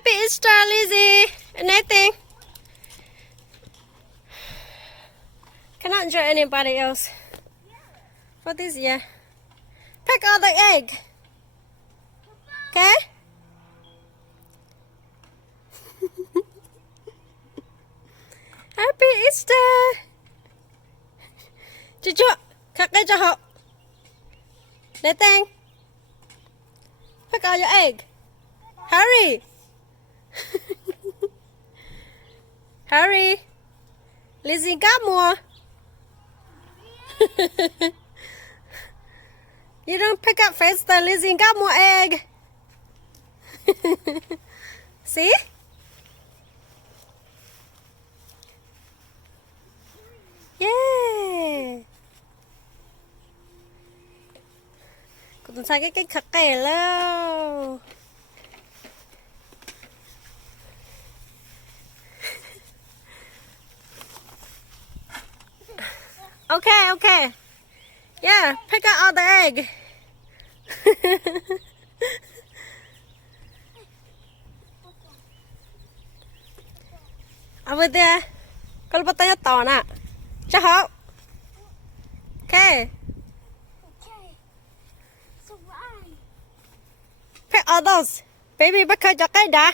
Happy Easter, Lizzie. Anything? Cannot enjoy anybody else. For this year. Pick out the egg. Okay? Happy Easter. Chuchu, khắc cái cho họ. Anything? Pick out your egg. Hurry. Hurry. Lizzie got more. You don't pick up faster. Lizzie got more egg. See? Yeah. Cô từng sai cái khắc kẻ lâu. Okay. Yeah, pick out all the egg. Over there. Con bắt tay to nè. Cho họ. Okay. So why? Pick all those. Baby, bắt khơi cho cái đã.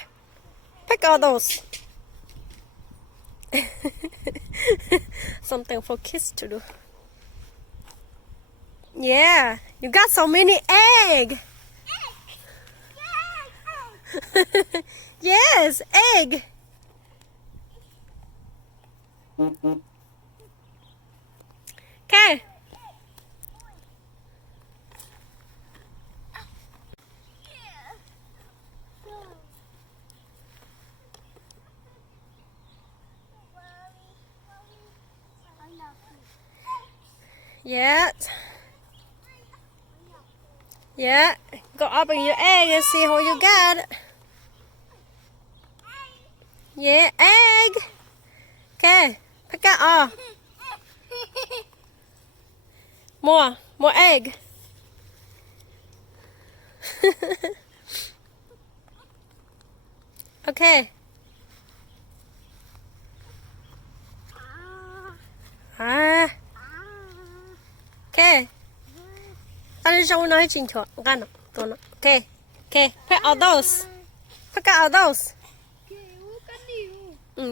Pick all those. Something for kids to do. Yeah, you got so many egg. Yes, egg. Okay. Yeah. Yeah. Go open your egg and see what you got. Yeah, egg. Okay. Pick out all. More egg. Okay. Okay. Anh show nói chuyện thôi, gan nó, tôi nó. Okay. Pick out those. Pick out those.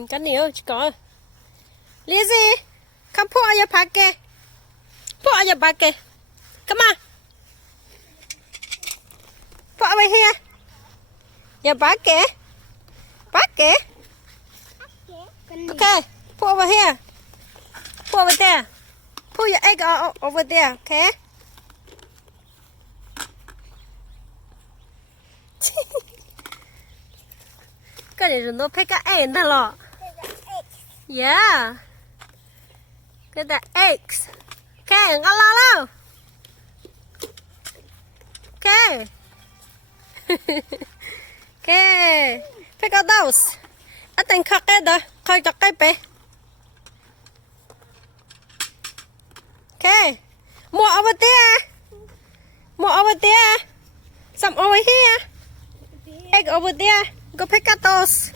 Cái nhiều chỉ có. Lizzie, come put on your pocket. Put on your pocket. Come on. Put over here. Your bucket. Okay. Put over here. Put over there. Put your egg over there. Okay. Cái này nó phải cái egg đó lọ. Yeah. Get the eggs. Okay, ngon lo. Okay. Okay. Pick out those. I think khắc cái đó, khơi cho cái bé. Okay. More over there. Some over here. Egg over there. Go pick up those.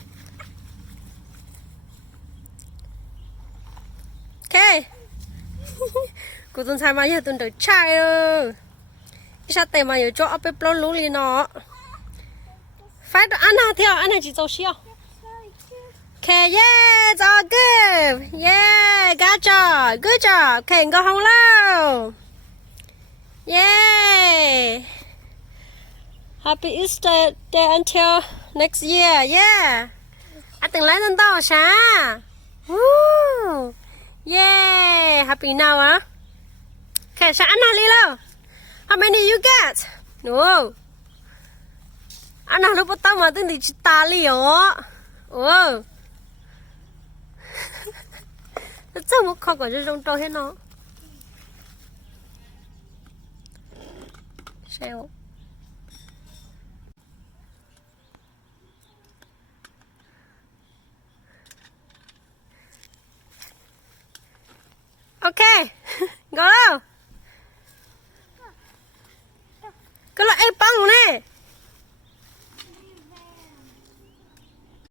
Okay. Cô tuần sai mà giờ tuần được trai ơ. Sao tệ mà giờ cho ấp bếp lon lú liền nó. Phải ăn nào theo, ăn này chỉ dầu xiao. Okay, yeah, it's all good. Yeah, good job. Okay, go home now. Yay. Happy Easter day until next year. Yeah. Anh từng lấy lên to sao? Woo. Yeah. Happy now, huh? Okay, sao anh nào đi đâu? How many you get? No. Anh nào lúc bắt đầu mà tên thì chỉ ta li ó. Oh. Nó chắc một khó của trong trâu hết nó. Sao? Okay, go. Cái loại em băng nè.